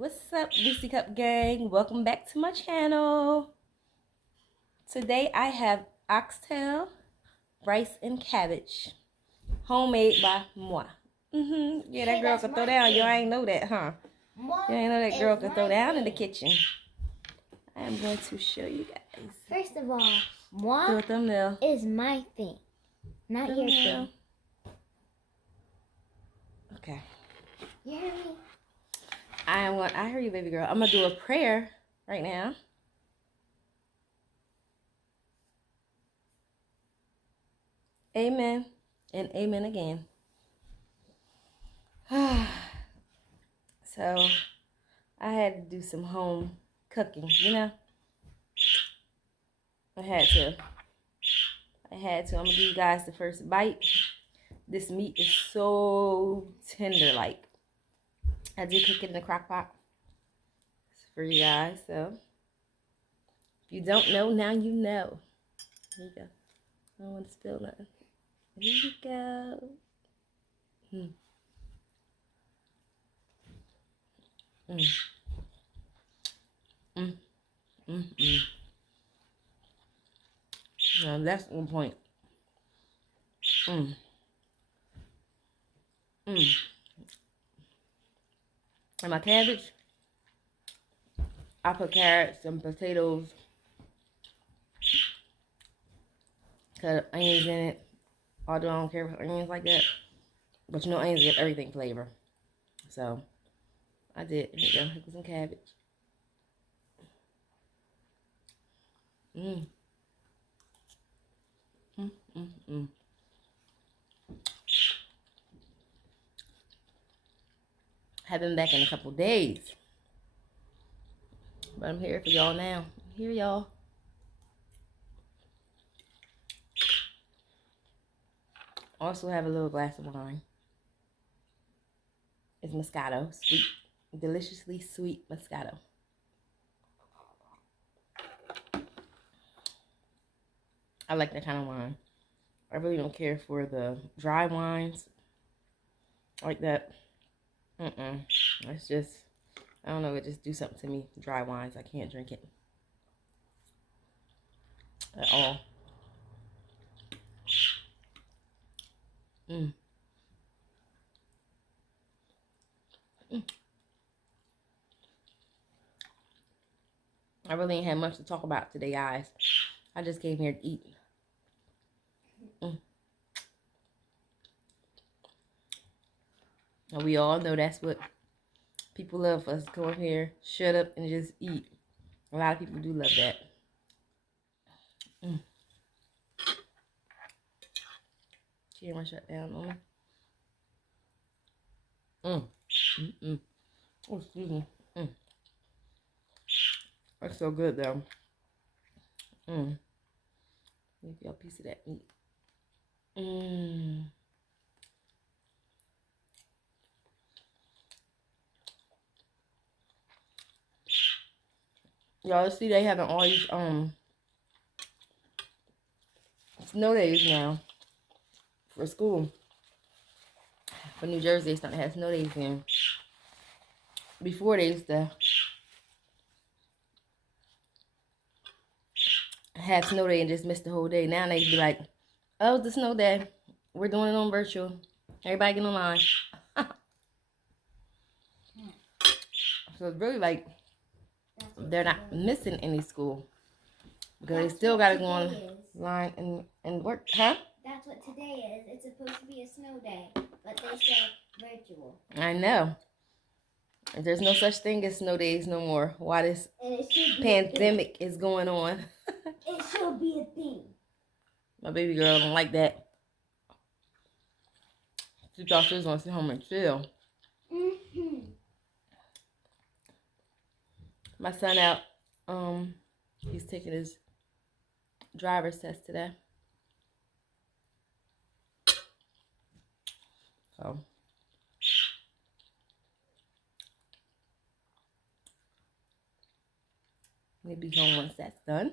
What's up, Lucy Cup Gang? Welcome back to my channel. Today I have oxtail, rice, and cabbage, homemade by moi. Yeah, that girl can throw down. You ain't know that, huh? You ain't know that girl can throw down in the kitchen. I am going to show you guys. First of all, moi thumbnail is my thing, not your thing. Okay. You hear me? I hear you, baby girl. I'm gonna do a prayer right now. Amen and amen again. So I had to do some home cooking, you know. I had to. I'm gonna give you guys the first bite. This meat is so tender, like. I did cook it in the crock pot. It's for you guys, so if you don't know, now you know. Here you go. I don't want to spill nothing. Here you go. Now that's one point. And my cabbage, I put carrots and potatoes, cut onions in it. Although I don't care for onions like that, but you know onions give everything flavor. So I did. Here you go. Here goes some cabbage. Haven't been back in a couple days, but I'm here for y'all now. I'm here, y'all. Also have a little glass of wine. It's Moscato, sweet, deliciously sweet Moscato. I like that kind of wine. I really don't care for the dry wines like that. It's just, I don't know, it just do something to me. Dry wines, I can't drink it at all. I really ain't had much to talk about today, guys. I just came here to eat. And we all know that's what people love us. Come here, shut up, and just eat. A lot of people do love that. Camera shut down on me. Oh, excuse me. That's so good, though. Give y'all a piece of that meat. Y'all see they having all these snow days now for school. For New Jersey, they starting to have snow days in. Before they used to have snow day and just miss the whole day. Now they be like, oh, it's the snow day. We're doing it on virtual. Everybody get online. So it's really like they're not missing any school. Because they still got to go online and work. Huh? That's what today is. It's supposed to be a snow day, but they said virtual. I know. There's no such thing as snow days no more. Why this pandemic is going on. It should be a thing. My baby girl don't like that. She thought she was going to sit home and chill. My son out, he's taking his driver's test today. So he'll be home once that's done.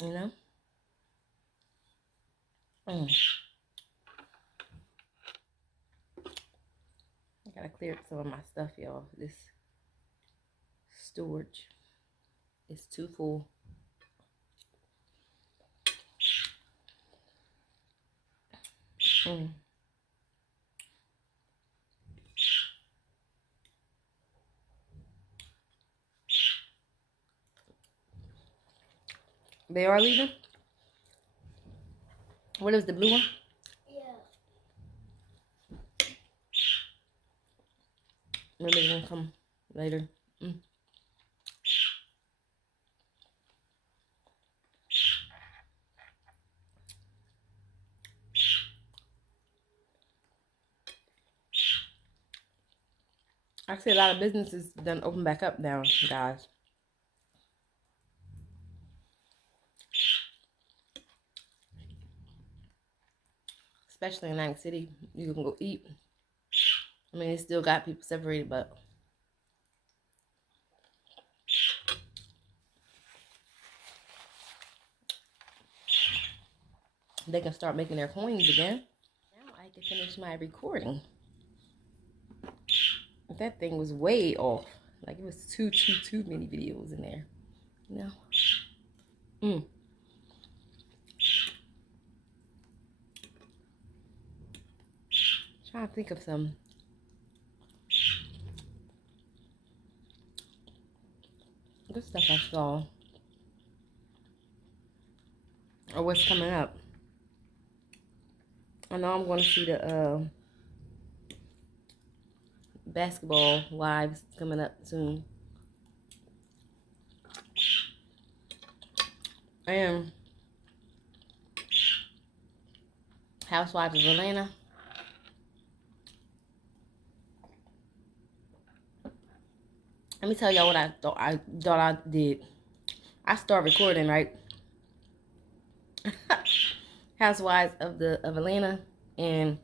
You know? Gotta clear up some of my stuff, y'all. This storage is too full. They are leaving? What is the blue one? Yeah. Maybe they're gonna come later. Actually, a lot of businesses done open back up now, guys. Especially in Atlantic City, you can go eat. I mean, it still got people separated, but they can start making their coins again. Now I can finish my recording. That thing was way off. Like, it was too many videos in there. No. Trying to think of some good stuff I saw. Or what's coming up. I know I'm going to see the basketball lives coming up soon. And Housewives of Atlanta. Let me tell y'all what I thought I did. I started recording, right? Housewives of Atlanta, and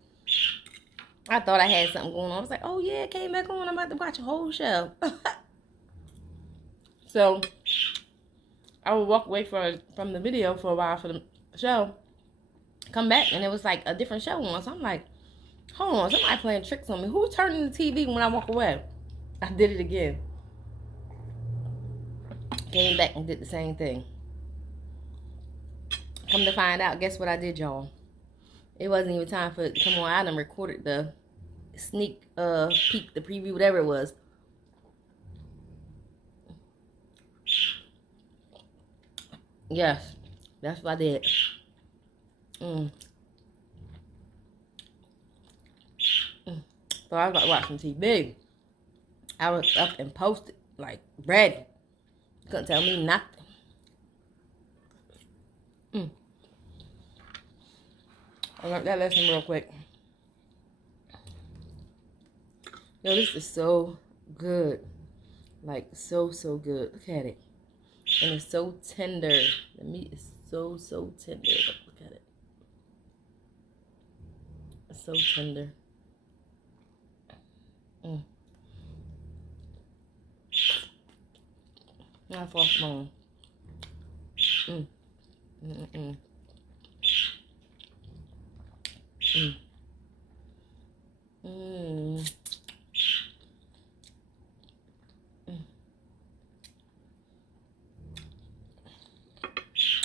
I thought I had something going on. I was like, oh yeah, it came back on. I'm about to watch a whole show. So I would walk away from the video for a while for the show. Come back and it was like a different show on. So I'm like, hold on, somebody playing tricks on me. Who's turning the TV when I walk away? I did it again. Came back and did the same thing. Come to find out, guess what I did, y'all? It wasn't even time for it to come on. I done recorded the sneak peek, the preview, whatever it was. Yes, that's what I did. So I was about watching TV. I was up and posted, like, ready. Couldn't tell me nothing. I learned that lesson real quick. Yo, this is so good. Like, so good. Look at it. And it's so tender. The meat is so tender. Look at it. It's so tender. Not far from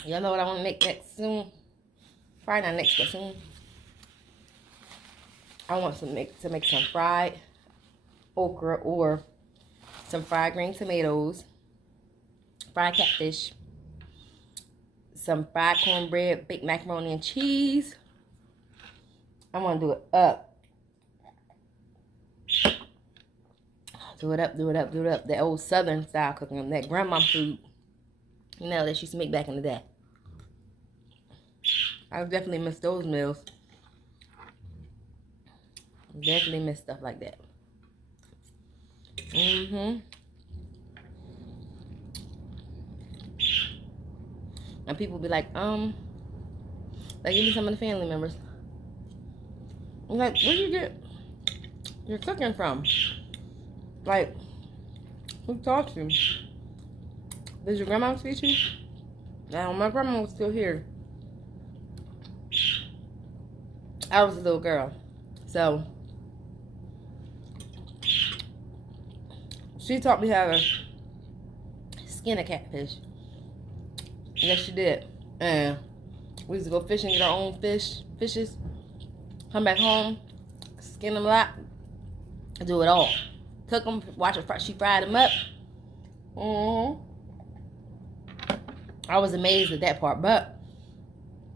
Y'all know what I want to make next soon? Probably not next, but soon. I want to make some fried okra or some fried green tomatoes, fried catfish, some fried cornbread, baked macaroni and cheese. I want to do it up. Do it up. The old southern style cooking, that grandma food, you know, that she used to make back in the day. I definitely miss those meals. Definitely miss stuff like that. And people be like, give me some of the family members. I'm like, where do you get your cooking from? Like, who taught you? Did your grandma teach you? Now, my grandma was still here. I was a little girl. So, She taught me how to skin a catfish. Yes, she did. And we used to go fishing, get our own fishes, come back home, skin them a lot, do it all. Cook them, watch her, she fried them up. I was amazed at that part, but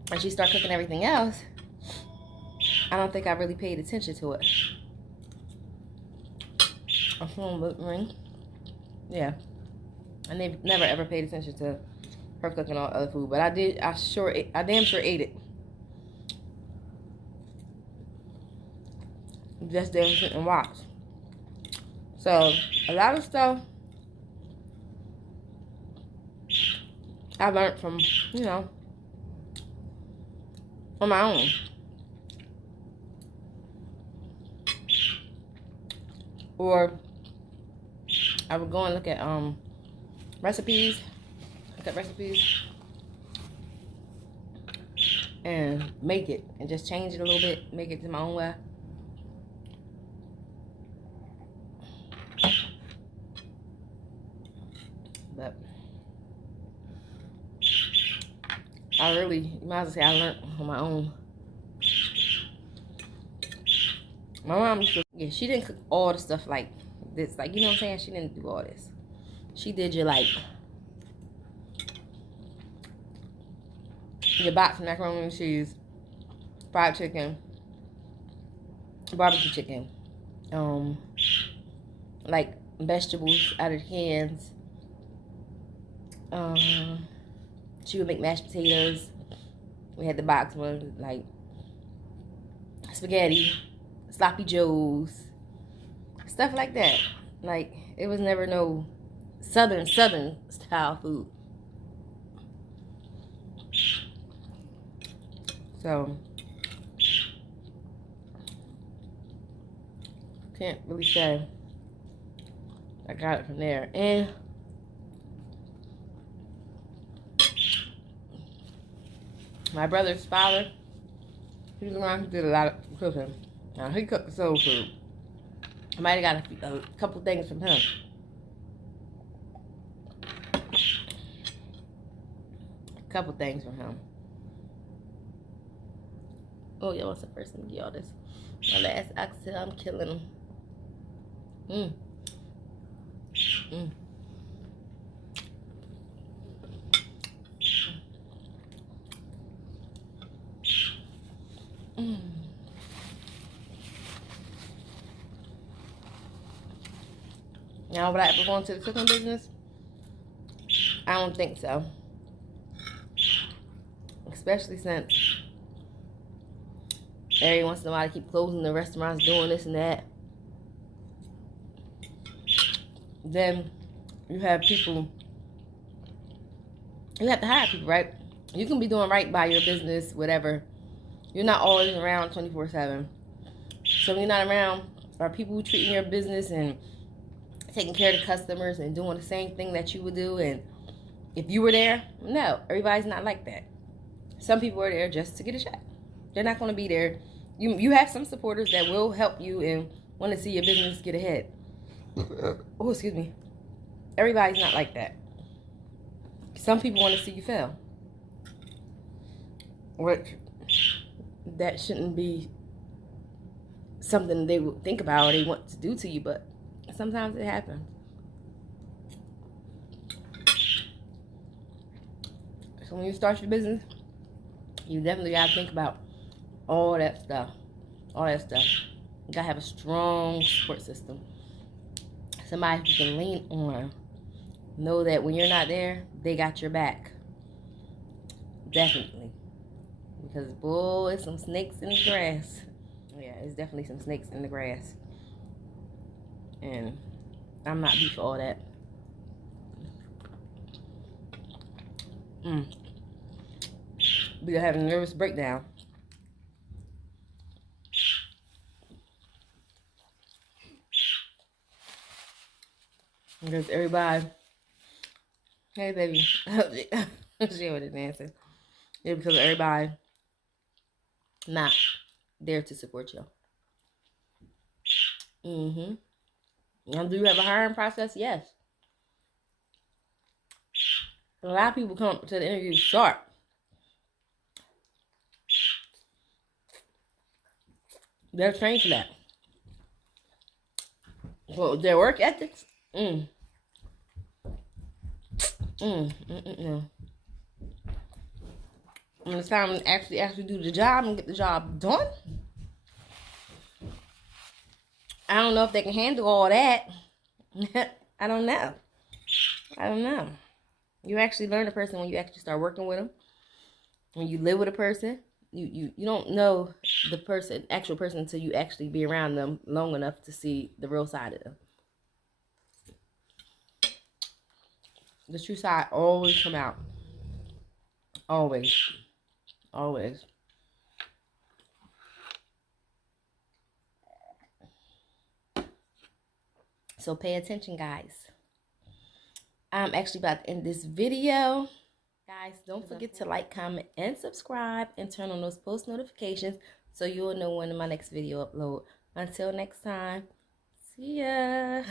when she started cooking everything else, I don't think I really paid attention to it. A phone ring. Yeah. I never ever paid attention to her cooking all other food, but I did. I damn sure ate it. Just there and sit and watch. So a lot of stuff I learned from, on my own. Or I would go and look at recipes, and make it, and just change it a little bit, make it to my own way. But you might as well say I learned on my own. My mom used to, she didn't cook all the stuff like this. Like, you know what I'm saying? She didn't do all this. She did your box of macaroni and cheese, fried chicken, barbecue chicken, like vegetables out of the cans. She would make mashed potatoes. We had the box one, like spaghetti, sloppy joes, stuff like that. Like, it was never no southern style food. So can't really say I got it from there. And my brother's father, he was around, he did a lot of cooking. Now, he cooked soul food. I might have got a couple things from him. A couple things from him. Oh, yeah, what's the first thing? Y'all, this my last oxtail. I'm killing them. Now, would I ever go into the cooking business? I don't think so. Especially since every once in a while I keep closing the restaurants, doing this and that. Then you have people, you have to hire people, right? You can be doing right by your business, whatever. You're not always around 24/7. So when you're not around, are people treating your business and taking care of the customers and doing the same thing that you would do? And if you were there, no, everybody's not like that. Some people are there just to get a check. They're not going to be there. You have some supporters that will help you and want to see your business get ahead. Oh, excuse me. Everybody's not like that. Some people want to see you fail. Which, that shouldn't be something they would think about or they want to do to you, but sometimes it happens. So when you start your business, you definitely got to think about all that stuff. All that stuff. You got to have a strong support system. Somebody you can lean on. Know that when you're not there, they got your back. Definitely. Because, boy, it's some snakes in the grass. Yeah, it's definitely some snakes in the grass. And I'm not beat for all that. We're having a nervous breakdown. Because everybody, hey baby, she was dancing. Yeah, because everybody not there to support you. Do you have a hiring process? Yes. A lot of people come to the interview sharp. They're trained for that. Well, their work ethics. When it's time to actually do the job and get the job done, I don't know if they can handle all that. I don't know. You actually learn a person when you actually start working with them. When you live with a person, you don't know the actual person until you actually be around them long enough to see the real side of them. The true side always come out. Always. So pay attention, guys. I'm actually about to end this video. Guys, don't forget to like, comment, and subscribe, and turn on those post notifications so you'll know when my next video upload. Until next time, see ya.